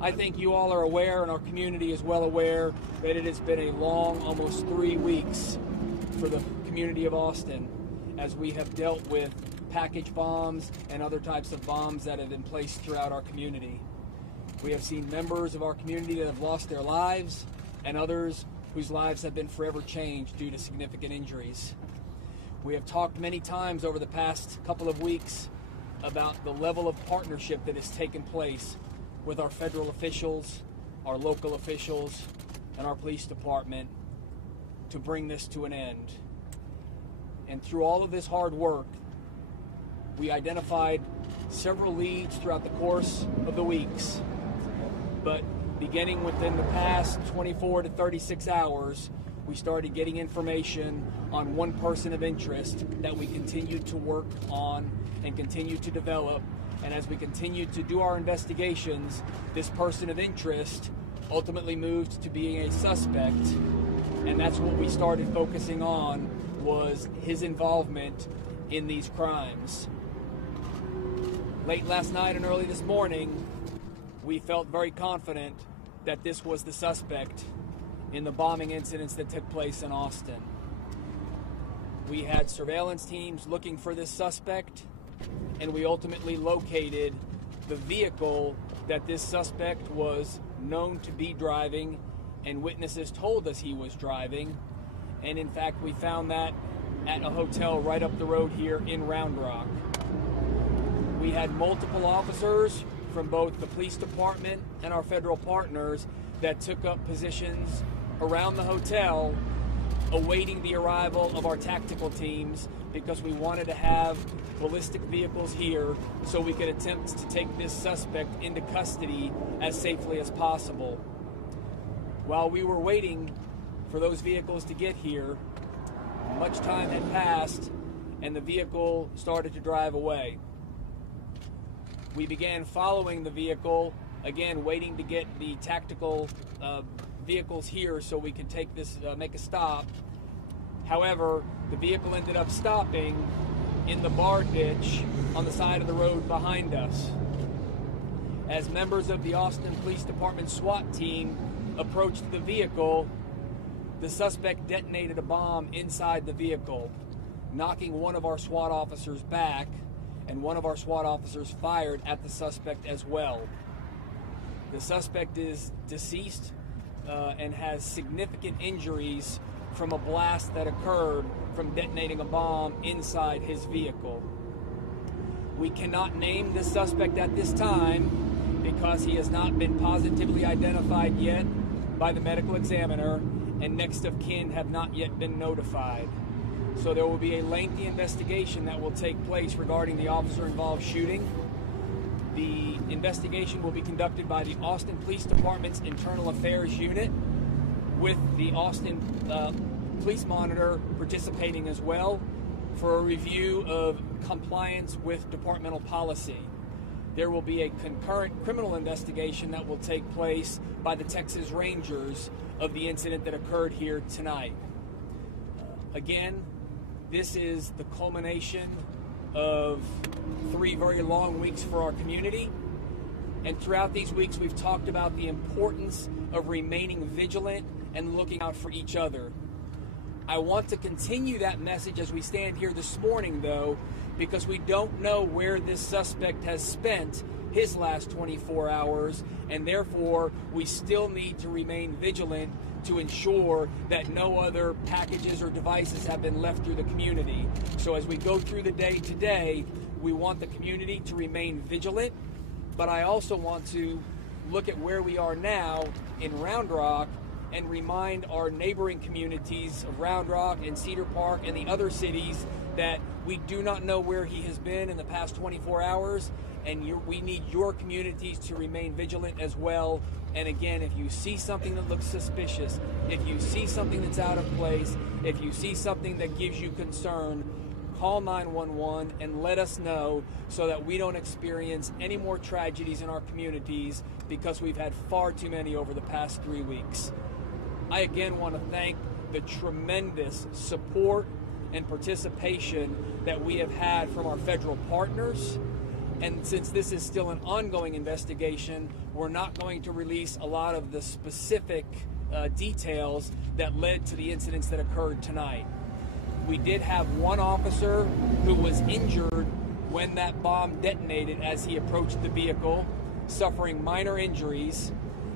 I think you all are aware, and our community is well aware, that it has been a long, almost 3 weeks for the community of Austin as we have dealt with package bombs and other types of bombs that have been placed throughout our community. We have seen members of our community that have lost their lives and others whose lives have been forever changed due to significant injuries. We have talked many times over the past couple of weeks about the level of partnership that has taken place with our federal officials, our local officials, and our police department to bring this to an end. And through all of this hard work, we identified several leads throughout the course of the weeks. But beginning within the past 24 to 36 hours, we started getting information on one person of interest that we continued to work on and continued to develop. And as we continued to do our investigations, this person of interest ultimately moved to being a suspect. And that's what we started focusing on, was his involvement in these crimes. Late last night and early this morning, we felt very confident that this was the suspect in the bombing incidents that took place in Austin. We had surveillance teams looking for this suspect, and we ultimately located the vehicle that this suspect was known to be driving, and witnesses told us he was driving. And in fact, we found that at a hotel right up the road here in Round Rock. We had multiple officers from both the police department and our federal partners that took up positions around the hotel awaiting the arrival of our tactical teams, because we wanted to have ballistic vehicles here so we could attempt to take this suspect into custody as safely as possible. While we were waiting for those vehicles to get here, much time had passed and the vehicle started to drive away. We began following the vehicle, again waiting to get the tactical vehicles here so we could take this, make a stop. However, the vehicle ended up stopping in the bar ditch on the side of the road behind us. As members of the Austin Police Department SWAT team approached the vehicle, the suspect detonated a bomb inside the vehicle, knocking one of our SWAT officers back, and one of our SWAT officers fired at the suspect as well. The suspect is deceased and has significant injuries from a blast that occurred from detonating a bomb inside his vehicle. We cannot name the suspect at this time because he has not been positively identified yet by the medical examiner, and next of kin have not yet been notified. So there will be a lengthy investigation that will take place regarding the officer-involved shooting. The investigation will be conducted by the Austin Police Department's Internal Affairs Unit, with the Austin Police Monitor participating as well for a review of compliance with departmental policy. There will be a concurrent criminal investigation that will take place by the Texas Rangers of the incident that occurred here tonight. Again, this is the culmination of 3 very long weeks for our community. And throughout these weeks, we've talked about the importance of remaining vigilant and looking out for each other. I want to continue that message as we stand here this morning, though, because we don't know where this suspect has spent his last 24 hours, and therefore we still need to remain vigilant to ensure that no other packages or devices have been left through the community. So as we go through the day today, we want the community to remain vigilant, but I also want to look at where we are now in Round Rock and remind our neighboring communities of Round Rock and Cedar Park and the other cities that we do not know where he has been in the past 24 hours, and we need your communities to remain vigilant as well. And again, if you see something that looks suspicious, if you see something that's out of place, if you see something that gives you concern, call 911 and let us know so that we don't experience any more tragedies in our communities, because we've had far too many over the past 3 weeks. I again want to thank the tremendous support and participation that we have had from our federal partners And since this is still an ongoing investigation, we're not going to release a lot of the specific details that led to the incidents that occurred tonight. We did have one officer who was injured when that bomb detonated as he approached the vehicle, suffering minor injuries.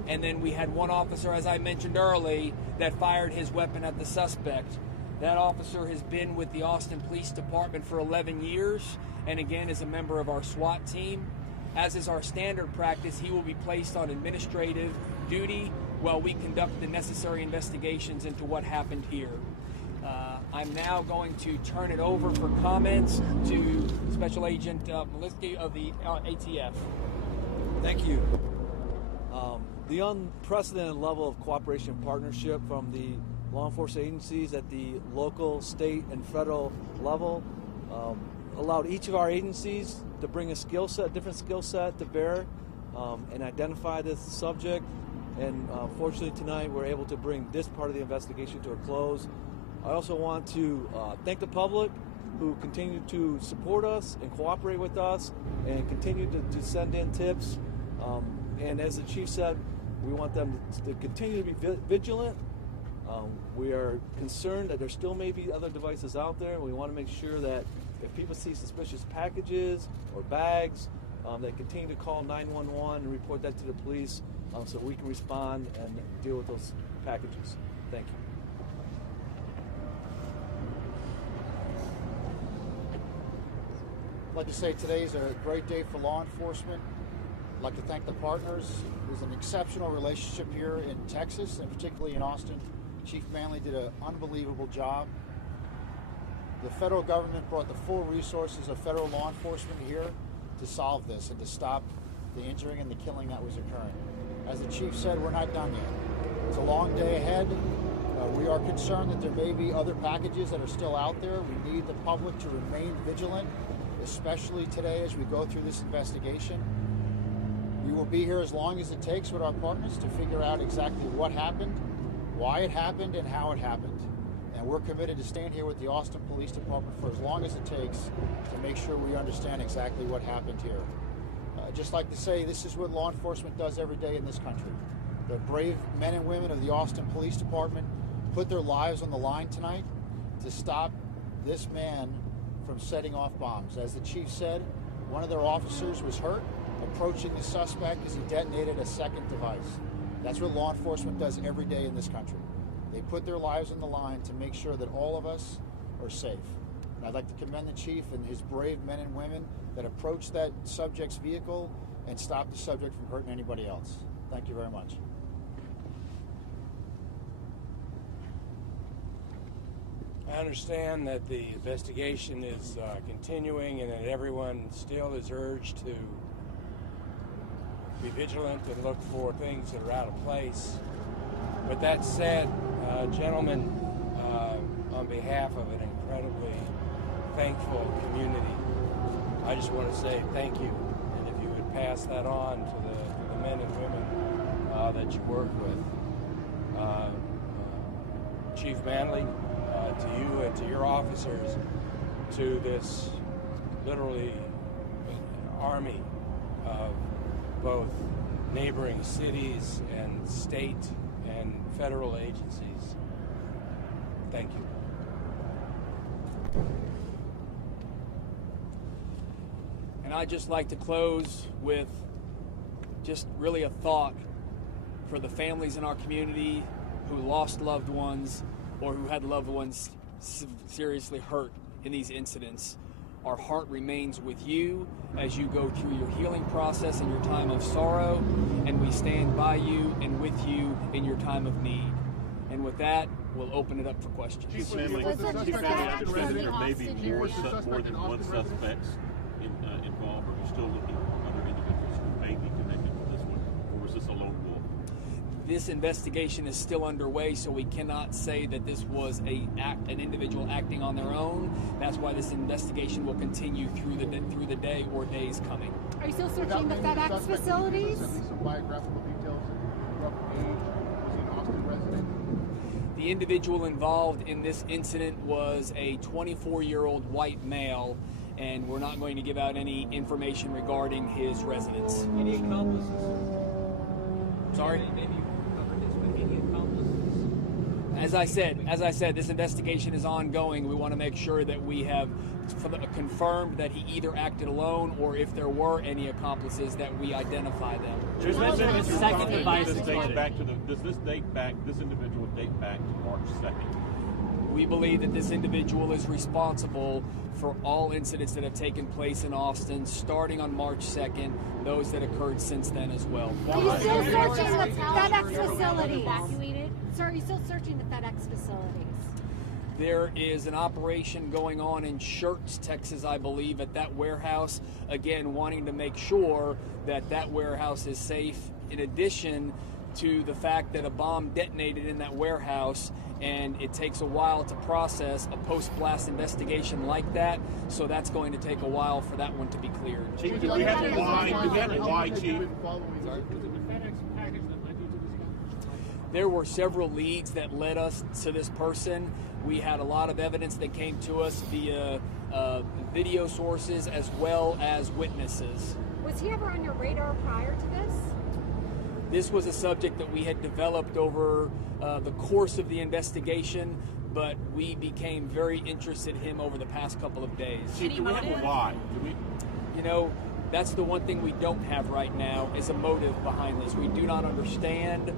And then we had one officer, as I mentioned earlier, that fired his weapon at the suspect. That officer has been with the Austin Police Department for 11 years, and again is a member of our SWAT team. As is our standard practice, he will be placed on administrative duty while we conduct the necessary investigations into what happened here. I'm now going to turn it over for comments to Special Agent Maliski of the ATF. Thank you. The unprecedented level of cooperation and partnership from the law enforcement agencies at the local, state, and federal level allowed each of our agencies to bring a different skill set to bear and identify this subject. And fortunately tonight we're able to bring this part of the investigation to a close. I also want to thank the public who continue to support us and cooperate with us and continue to send in tips. And as the chief said, we want them to continue to be vigilant. We are concerned that there still may be other devices out there. We want to make sure that if people see suspicious packages or bags, they continue to call 911 and report that to the police so we can respond and deal with those packages. Thank you. I'd like to say today's a great day for law enforcement. I'd like to thank the partners. There's an exceptional relationship here in Texas, and particularly in Austin. Chief Manley did an unbelievable job. The federal government brought the full resources of federal law enforcement here to solve this and to stop the injuring and the killing that was occurring. As the chief said, we're not done yet. It's a long day ahead. We are concerned that there may be other packages that are still out there. We need the public to remain vigilant, especially today as we go through this investigation. We will be here as long as it takes with our partners to figure out exactly what happened, why it happened, and how it happened. And we're committed to staying here with the Austin Police Department for as long as it takes to make sure we understand exactly what happened here. Just like to say, this is what law enforcement does every day in this country. The brave men and women of the Austin Police Department put their lives on the line tonight to stop this man from setting off bombs. As the chief said, one of their officers was hurt approaching the suspect as he detonated a second device. That's what law enforcement does every day in this country. They put their lives on the line to make sure that all of us are safe. And I'd like to commend the chief and his brave men and women that approached that subject's vehicle and stopped the subject from hurting anybody else. Thank you very much. I understand that the investigation is continuing and that everyone still is urged to be vigilant and look for things that are out of place. But that said, gentlemen, on behalf of an incredibly thankful community, I just want to say thank you. And if you would pass that on to the men and women that you work with. Chief Manley, to you and to your officers, to this literally army of both neighboring cities and state and federal agencies. Thank you. And I'd just like to close with just really a thought for the families in our community who lost loved ones or who had loved ones seriously hurt in these incidents. Our heart remains with you as you go through your healing process in your time of sorrow, and we stand by you and with you in your time of need. And with that, we'll open it up for questions. Chief Manley, understand there may be more than one suspects involved, or are you still looking for other individuals who may be connected with this one, or was this a lone wolf? This investigation is still underway, so we cannot say that this was an individual acting on their own. That's why this investigation will continue through the day or days coming. Are you still searching the FedEx facilities? Some biographical details, rough age, was he an Austin resident? The individual involved in this incident was a 24-year-old white male, and we're not going to give out any information regarding his residence. Any accomplices? Sorry? Maybe you covered this, but any accomplices? As I said, this investigation is ongoing. We want to make sure that we have confirmed that he either acted alone, or if there were any accomplices, that we identify them. Does this individual date back to March 2nd? We believe that this individual is responsible for all incidents that have taken place in Austin, starting on March 2nd, those that occurred since then as well. Are you still searching the FedEx facilities? Sir, are you still searching the FedEx facilities? There is an operation going on in Schertz, Texas, I believe, at that warehouse. Again, wanting to make sure that that warehouse is safe, in addition to the fact that a bomb detonated in that warehouse, and it takes a while to process a post-blast investigation like that, so that's going to take a while for that one to be cleared. Chief, do we have a why, Chief? There were several leads that led us to this person. We had a lot of evidence that came to us via video sources as well as witnesses. Was he ever on your radar prior to this? This was a subject that we had developed over the course of the investigation, but we became very interested in him over the past couple of days. Chief, do we have a why? You know, that's the one thing we don't have right now, is a motive behind this. We do not understand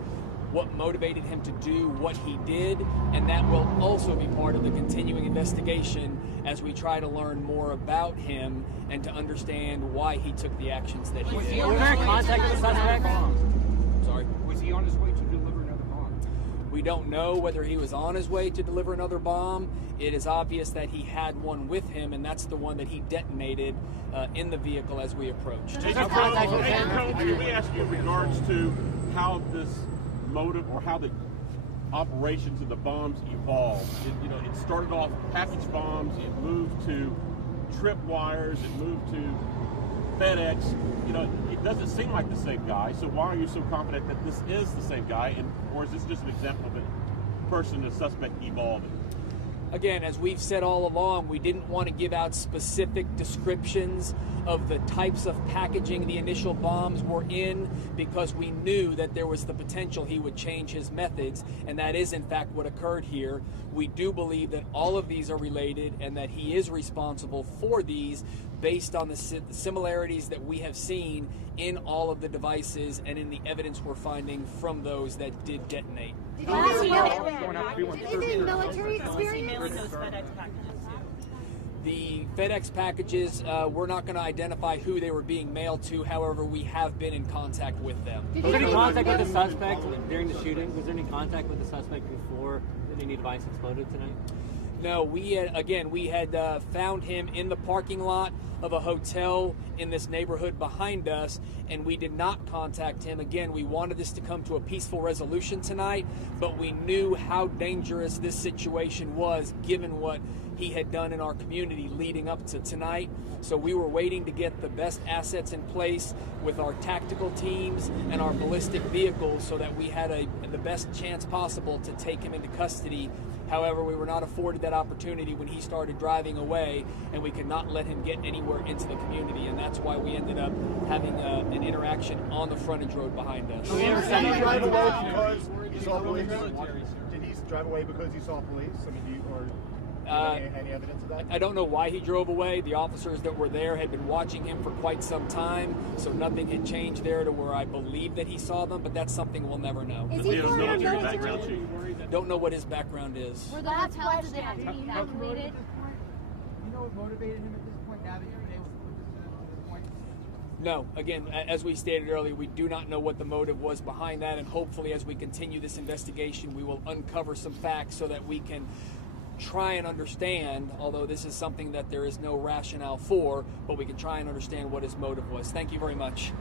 what motivated him to do what he did, and that will also be part of the continuing investigation as we try to learn more about him and to understand why he took the actions that he did. Was there contact with the suspect? Sorry? Was he on his way to deliver another bomb? We don't know whether he was on his way to deliver another bomb. It is obvious that he had one with him, and that's the one that he detonated in the vehicle as we approached. Can we ask you in regards to how this motive or how the operations of the bombs evolved? It started off package bombs, it moved to tripwires, it moved to FedEx. It doesn't seem like the same guy, so why are you so confident that this is the same guy, or is this just an example of a person, the suspect, evolving? Again, as we've said all along, we didn't want to give out specific descriptions of the types of packaging the initial bombs were in, because we knew that there was the potential he would change his methods, and that is in fact what occurred here. We do believe that all of these are related and that he is responsible for these based on the similarities that we have seen in all of the devices and in the evidence we're finding from those that did detonate. Did he have military experience? The FedEx packages, we're not going to identify who they were being mailed to. However, we have been in contact with them. Was there any contact with the suspect during the shooting? Was there any contact with the suspect before any device exploded tonight? No, we had found him in the parking lot of a hotel in this neighborhood behind us, and we did not contact him. Again, we wanted this to come to a peaceful resolution tonight, but we knew how dangerous this situation was given what he had done in our community leading up to tonight. So we were waiting to get the best assets in place with our tactical teams and our ballistic vehicles so that we had the best chance possible to take him into custody. However, we were not afforded that opportunity when he started driving away, and we could not let him get anywhere into the community, and that's why we ended up having an interaction on the frontage road behind us. Did he drive away because he saw police? Did he drive away because he saw police? I mean, any evidence of that? I don't know why he drove away. The officers that were there had been watching him for quite some time, so nothing had changed there to where I believe that he saw them, but that's something we'll never know. Is he for military background, Chief? Don't know what his background is. Were the hotels that had to be evacuated? You know what motivated him at this point, now that you've been able to put this to this point? No, again, as we stated earlier, we do not know what the motive was behind that, and hopefully as we continue this investigation, we will uncover some facts so that we can try and understand, although this is something that there is no rationale for, but we can try and understand what his motive was. Thank you very much.